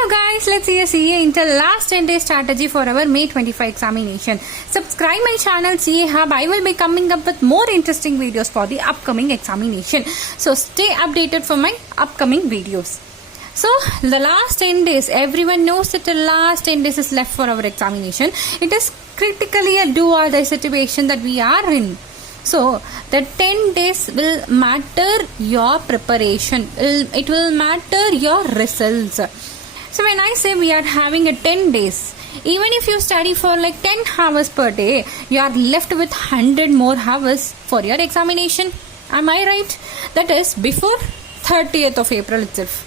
Hello guys, let's see a CA Intel last 10 day strategy for our May 25 examination. Subscribe my channel CA Hub. I will be coming up with more interesting videos for the upcoming examination. So stay updated for my upcoming videos. So the last 10 days, everyone knows that the last 10 days is left for our examination. It is critically a do or die situation that we are in. So the 10 days will matter your preparation. It will matter your results. So when I say we are having a 10 days, even if you study for like 10 hours per day, you are left with 100 more hours for your examination. Am I right? That is before 30th of April itself.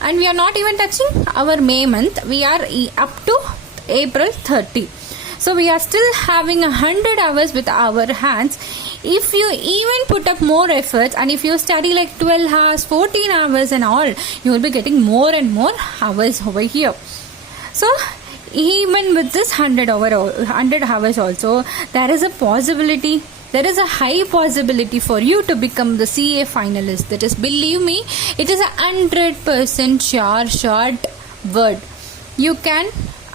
And we are not even touching our May month. We are up to April 30. So we are still having 100 hours with our hands. If you even put up more efforts and if you study like 12 hours, 14 hours and all, you will be getting more and more hours over here. So even with this 100 hours also, there is a possibility, there is a high possibility for you to become the CA finalist. That is, believe me, it is a 100% short word. You can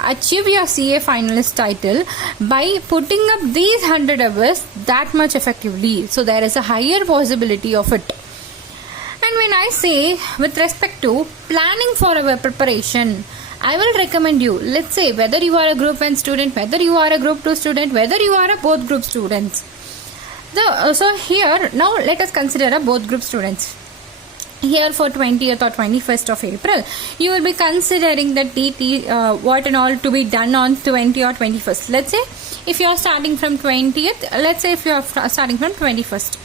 achieve your CA finalist title by putting up these 100 hours that much effectively. So there is a higher possibility of it. And when I say with respect to planning for our preparation, I will recommend you, let's say whether you are a group 1 student, whether you are a group 2 student, whether you are a both group students. So here now let us consider a both group students. Here for 20th or 21st of April, you will be considering the TT, what and all to be done on 20 or 21st. Let's say if you are starting from 20th, let's say if you are starting from 21st.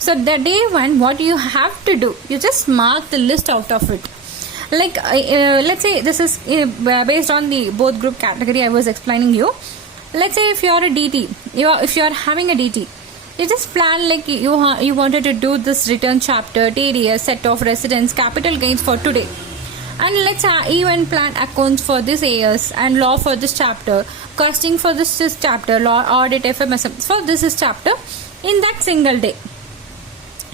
So the day one, what you have to do, you just mark the list out of it. Like let's say this is based on the both group category I was explaining you. Let's say if you are a DT, if you are having a DT, you just plan like you wanted to do this return chapter, TDS, set of residence, capital gains for today. And let's even plan accounts for this AS and law for this chapter, costing for this chapter, law, audit, FMSM for this is chapter in that single day.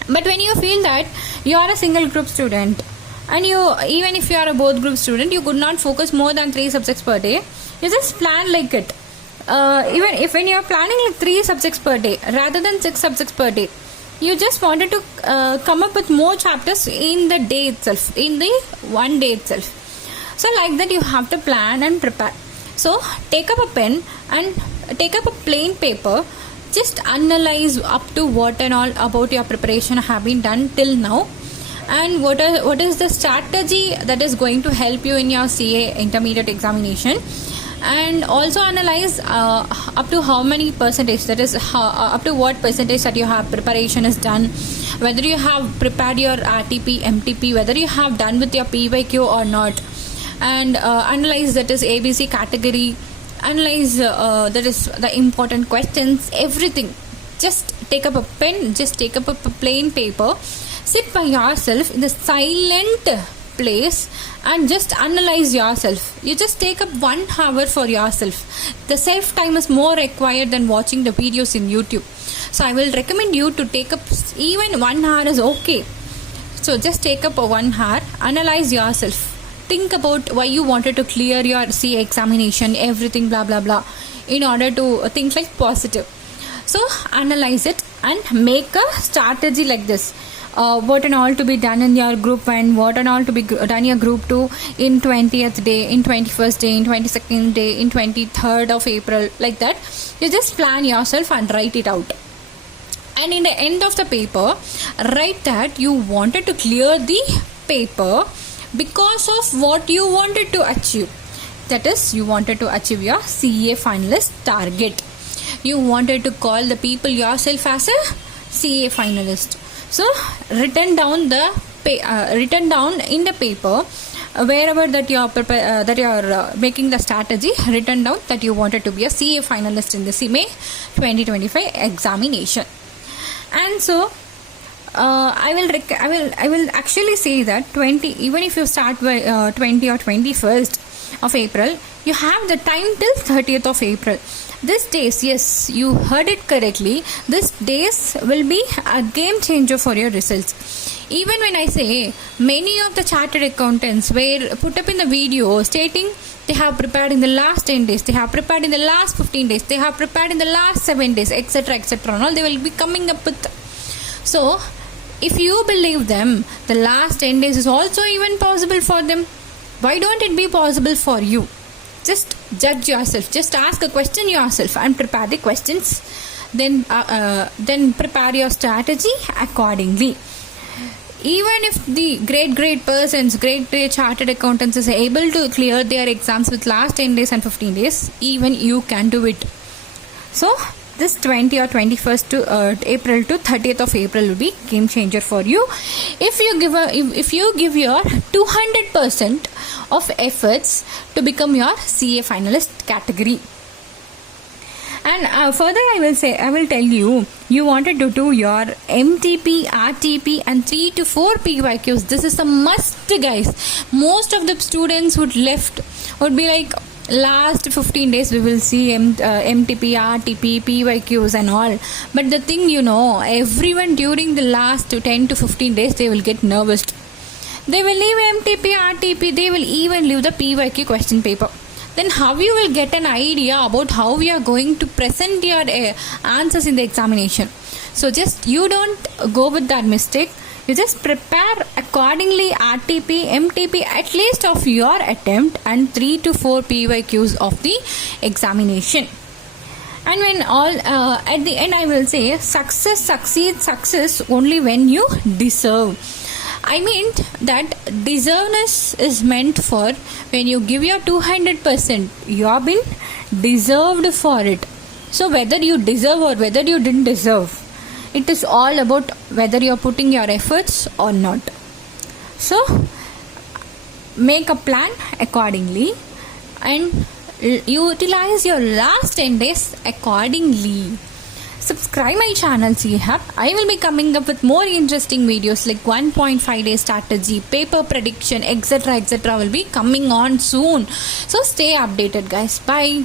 But when you feel that you are a single group student and even if you are a both group student, you could not focus more than 3 subjects per day, you just plan like it. Even if when you are planning like 3 subjects per day rather than 6 subjects per day, you just wanted to come up with more chapters in the day itself, in the one day itself. So like that you have to plan and prepare. So take up a pen and take up a plain paper, just analyze up to what and all about your preparation have been done till now, and what is the strategy that is going to help you in your CA intermediate examination. And also analyze up to how many percentage, that is up to what percentage that you have preparation is done, whether you have prepared your RTP, MTP, whether you have done with your PYQ or not, and analyze that is ABC category, analyze that is the important questions, everything. Just take up a pen, just take up a plain paper, sit by yourself in the silent place and just analyze yourself. You just take up 1 hour for yourself. The self time is more required than watching the videos in YouTube. So I will recommend you to take up even 1 hour is okay. So just take up a 1 hour, analyze yourself. Think about why you wanted to clear your CA examination, everything blah blah blah, in order to think like positive. So analyze it and make a strategy like this. What and all to be done in your group 1, what and all to be done in your group 2 in 20th day, in 21st day, in 22nd day, in 23rd of April, like that. You just plan yourself and write it out. And in the end of the paper, write that you wanted to clear the paper because of what you wanted to achieve. That is, you wanted to achieve your CA finalist target. You wanted to call the people yourself as a CA finalist. So written down in the paper wherever that you are making the strategy, written down that you wanted to be a CA finalist in the May 2025 examination. And so I will actually say that even if you start by 20 or 21st of April, you have the time till 30th of April. These days, yes, you heard it correctly, these days will be a game changer for your results. Even when I say many of the chartered accountants were put up in the video stating they have prepared in the last 10 days, they have prepared in the last 15 days, they have prepared in the last 7 days, etc., etc., and all they will be coming up with. So if you believe them, the last 10 days is also even possible for them. Why don't it be possible for you? Just judge yourself. Just ask a question yourself and prepare the questions. Then prepare your strategy accordingly. Even if the great persons, great chartered accountants is able to clear their exams with last 10 days and 15 days, even you can do it. So this 20 or 21st to April to 30th of April will be game changer for you. If you give your 200% of efforts to become your CA finalist category. And further I will tell you, you wanted to do your MTP, RTP and 3 to 4 PYQs. This is a must, guys. Most of the students would be like, last 15 days we will see MTP, RTP, PYQs and all. But the thing, everyone during the last 10 to 15 days, they will get nervous. They will leave MTP, RTP, they will even leave the PYQ question paper. Then how you will get an idea about how we are going to present your answers in the examination? So just you don't go with that mistake. You just prepare accordingly RTP, MTP at least of your attempt and 3 to 4 PYQs of the examination. And when all at the end I will say success only when you deserve. I mean that deservedness is meant for when you give your 200%, you have been deserved for it. So whether you deserve or whether you didn't deserve, it is all about whether you are putting your efforts or not. So make a plan accordingly and utilize your last 10 days accordingly. Subscribe my channel CA Hub. I will be coming up with more interesting videos like 1.5 day strategy, paper prediction, etc., etc. will be coming on soon. So stay updated, guys. Bye.